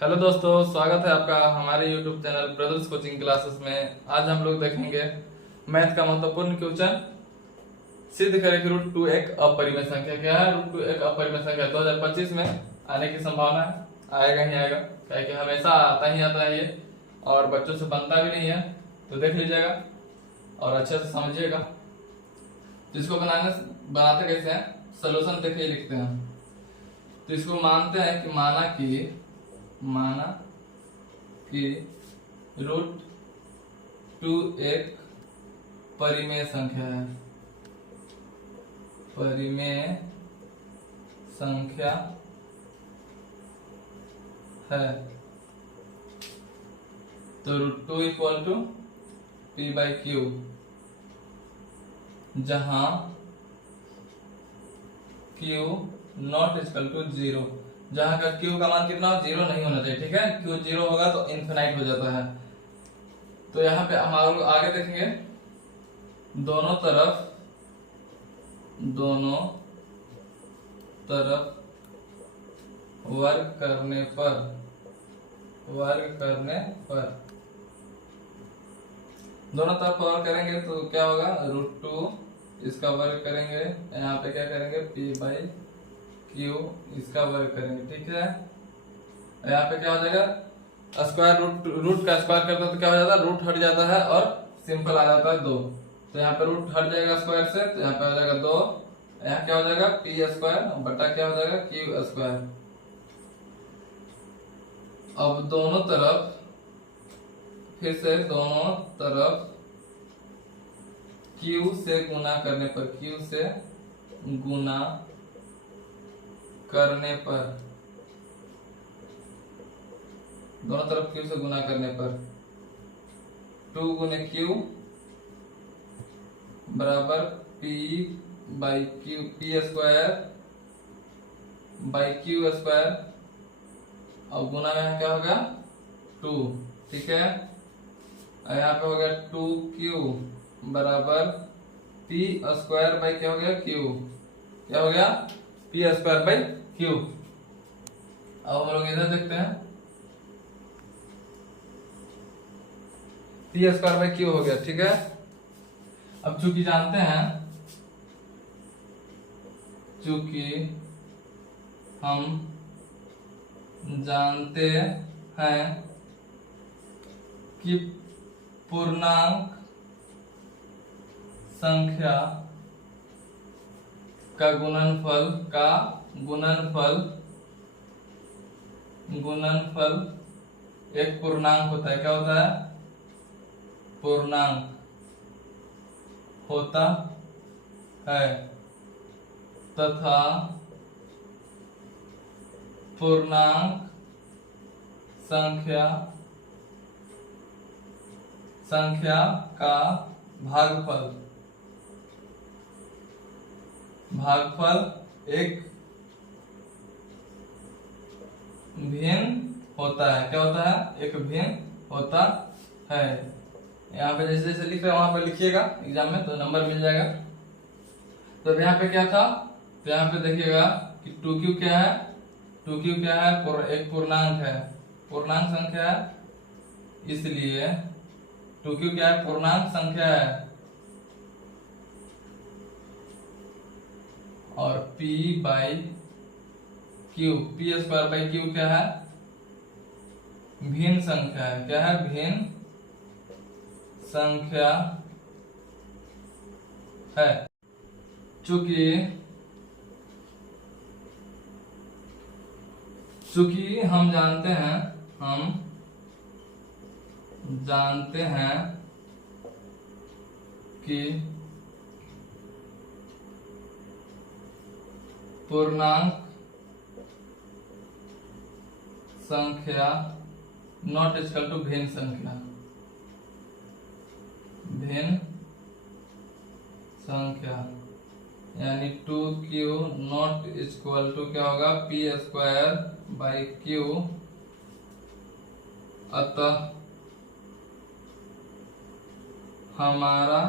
Hello दोस्तों, स्वागत है आपका हमारे YouTube channel brothers coaching classes में। आज हम लोग देखेंगे मैथ का महत्वपूर्ण क्वेश्चन। सिद्ध करें कि रूट टू एक अपरिमेय संख्या क्या है। रूट टू एक अपरिमेय संख्या 2025 में आने की संभावना है। आएगा ही आएगा, क्या कि हमेशा आता ही आता है ये, और बच्चों से बनता भी नहीं है। तो देख लीजिएगा और अच्छे से समझिएगा। जिसको बनाते कैसे हैं, सोल्यूशन देखिए लिखते हैं। तो इसको मानते हैं कि माना कि रूट टू एक परिमेय संख्या है। परिमेय संख्या है तो root two equal to P by Q, जहां Q not equal to zero. जहां का क्यू का मान कितना हो, जीरो नहीं होना चाहिए। ठीक है, क्यू जीरो होगा तो इन्फिनाइट हो जाता है। तो यहाँ पे हम आगे देखेंगे, दोनों तरफ वर्ग करने पर दोनों तरफ वर्ग करेंगे तो क्या होगा, रूट टू इसका वर्ग करेंगे, यहाँ पे क्या करेंगे, पी बाई क्यू इसका वर्ग करेंगे। ठीक है, यहाँ पे क्या हो जाएगा, स्क्वायर रूट का स्क्वायर करते तो क्या हो जाता है, रूट हट जाता है और सिंपल आ जाता है दो। तो यहाँ पे रूट हट जाएगा स्क्वायर से, तो यहाँ पे हो जाएगा दो। यहाँ क्या हो जाएगा, पी स्क्वायर बटा क्या हो जाएगा, क्यू स्क्वायर। अब दोनों तरफ क्यू से गुना करने पर दोनों तरफ क्यू से गुना करने पर टू गुने क्यू बराबर P by Q, P square by Q square, और गुना में क्या होगा, टू। ठीक है, यहाँ पे हो गया टू क्यू बराबर पी स्क्वायर बाई क्या हो गया, क्यू। क्या हो गया, पी स्क्वायर बाई क्यू। अब हम लोग इधर देखते हैं, पी स्क्वायर बाई क्यू हो गया। ठीक है, अब चूंकि हम जानते हैं कि पूर्णांक संख्या का गुणनफल एक पूर्णांक होता है। क्या होता है, पूर्णांक होता है तथा पूर्णांक संख्या का भागफल एक भिन्न होता है। क्या होता है, एक भिन्न होता है। यहाँ पे जैसे जैसे लिख रहे हैं वहां पे लिखिएगा एग्जाम में, तो नंबर मिल जाएगा। तो यहाँ पे क्या था, तो यहाँ पे देखिएगा कि टू क्यू क्या है, एक पूर्णांक है, पूर्णांक संख्या है, इसलिए टू क्यू क्या है, पूर्णांक संख्या है। और p by Q, P square by Q क्या है, भिन्न संख्या है। क्या है, भिन्न संख्या है। चूंकि हम जानते हैं कि पूर्णांक संख्या नॉट इक्वल टू भिन्न संख्या, यानी two Q not equal to क्या होगा, पी स्क्वायर बाई क्यू। अतः हमारा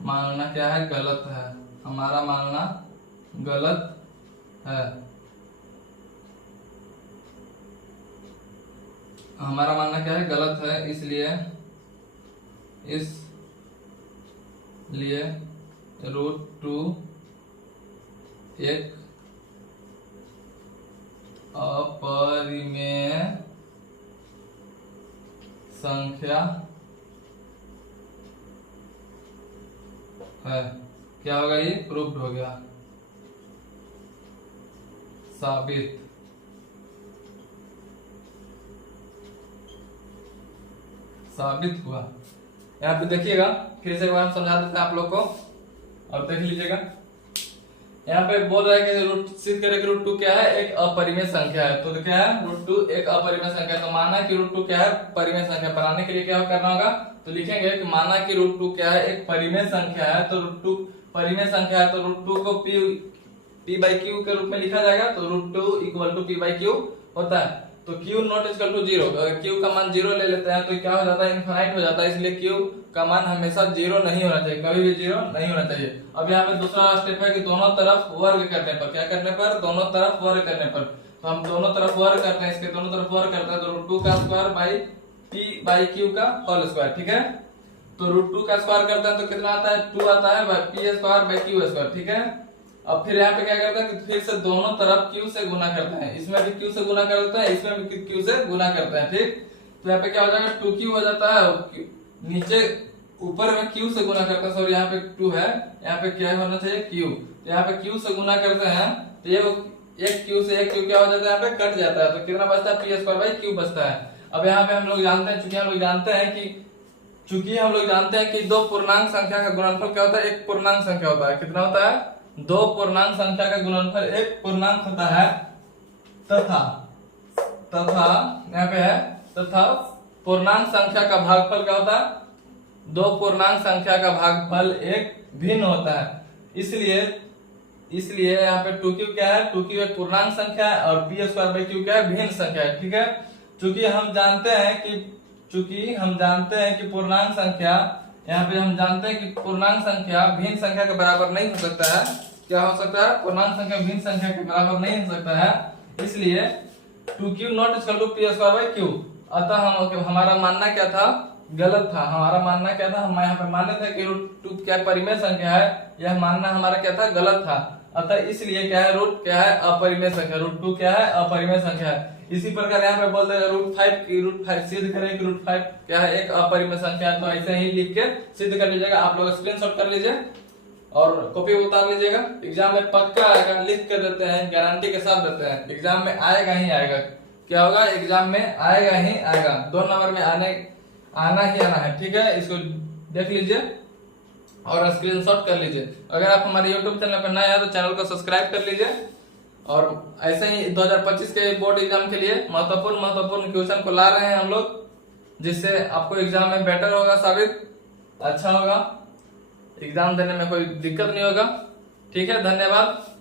मानना क्या है, गलत है। हमारा मानना गलत है। हमारा मानना क्या है, गलत है, इसलिए √2 एक अपरिमेय संख्या है। क्या होगा, ये प्रूव्ड हो गया, साबित। साबित हुआ। यहाँ पे देखिएगा, फिर से एक बार समझा देते हैं आप लोग को, और देख लीजिएगा। यहाँ पे बोल रहा है कि सिद्ध करें कि √2 क्या है, एक अपरिमेय संख्या है। तो क्या है, √2 एक अपरिमेय संख्या है। तो माना कि √2 क्या है, परिमेय संख्या। बनाने के लिए क्या करना होगा, तो लिखेंगे कि माना कि √2 क्या है, एक परिमेय संख्या है। तो √2 परिमेय संख्या है, तो √2 को p/q के रूप में लिखा जाएगा। तो √2 = p/q होता है। तो q नॉट इक्वल टू 0, अगर q का मान 0 ले लेते हैं तो क्या हो जाता है, इनफाइनाइट हो जाता है। इसलिए q का मान हमेशा 0 नहीं होना चाहिए, कभी भी 0 नहीं होना चाहिए। अब यहाँ पे दूसरा स्टेप है कि दोनों तरफ वर्ग करने पर, क्या करने पर, दोनों तरफ वर्ग करने पर। तो हम दोनों तरफ वर्ग करते हैं, इसके दोनों तरफ वर्ग करते हैं। तो √2 का स्क्वायर बाई p/q का होल स्क्वायर, ठीक है। तो √2 का स्क्वायर करते हैं तो कितना आता है, 2 आता है, p²/q², ठीक है। अब फिर यहाँ पे क्या करते हैं कि फिर से दोनों तरफ q से गुना करते हैं। इसमें भी q से गुना करते हैं, इसमें भी q से गुना करते हैं, ठीक। तो यहाँ पे क्या हो जाएगा, 2q हो जाता है। नीचे ऊपर में q से गुना करते हैं, सॉरी यहाँ पे 2 है, यहाँ पे क्या होना चाहिए, q। तो यहाँ पे q से गुना करते हैं तो ये एक q से एक q क्या हो जाता है, यहाँ पे कट जाता है। तो कितना बचता है, p²/q बचता है। अब यहाँ पे हम लोग जानते हैं, चूंकि हम लोग जानते हैं कि दो पूर्णांक संख्या का गुणनफल क्या होता है, एक पूर्णांक संख्या होता है। कितना होता है, दो पूर्णांक संख्या का गुणनफल एक पूर्णांक होता है। तथा यहाँ पे है, तथा पूर्णांक संख्या का भागफल क्या होता है, दो पूर्णांक संख्या का भागफल एक भिन्न होता है। इसलिए यहाँ पे 2q क्या है, 2q एक पूर्णांक संख्या है और p²/q क्या है, भिन्न संख्या है, ठीक है। चूंकि हम जानते हैं कि पूर्णांक संख्या, यहाँ पे हम जानते हैं कि पूर्णांक संख्या भिन्न संख्या के बराबर नहीं हो सकता है। क्या हो सकता है, पूर्णांक संख्या भिन्न संख्या के बराबर नहीं हो सकता है। इसलिए 2q not equal to p²/q। अतः हमारा मानना क्या था, गलत था। हमारा मानना क्या था, हम यहाँ पे मानते थे कि √2 क्या परिमेय संख्या है, यह मानना हमारा क्या था, गलत था। अतः इसलिए क्या है, रूट क्या है, अपरिमेय संख्या, √2 क्या है, अपरिमेय संख्या है। इसी प्रकार यहाँ पे बोलते हैं √5 सिद्ध करें कि √5 क्या है, एक अपरिमेय संख्या है। तो ऐसे ही लिख के सिद्ध कर लीजिएगा। आप लोग स्क्रीनशॉट कर लीजिए और कॉपी उतार लीजिएगा। एग्जाम में पक्का आएगा, लिख के देते हैं, गारंटी के साथ देते हैं, एग्जाम में आएगा ही आएगा। क्या होगा, एग्जाम में आएगा ही आएगा, 2 नंबर में आना ही आना है, ठीक है। इसको देख लीजिए और स्क्रीनशॉट कर लीजिए। अगर आप हमारे YouTube चैनल पर नए हैं तो चैनल को सब्सक्राइब कर लीजिए। और ऐसे ही 2025 के बोर्ड एग्जाम के लिए महत्वपूर्ण क्वेश्चन को ला रहे हैं हम लोग, जिससे आपको एग्जाम में बेटर होगा, साबित अच्छा होगा, एग्जाम देने में कोई दिक्कत नहीं होगा, ठीक है। धन्यवाद।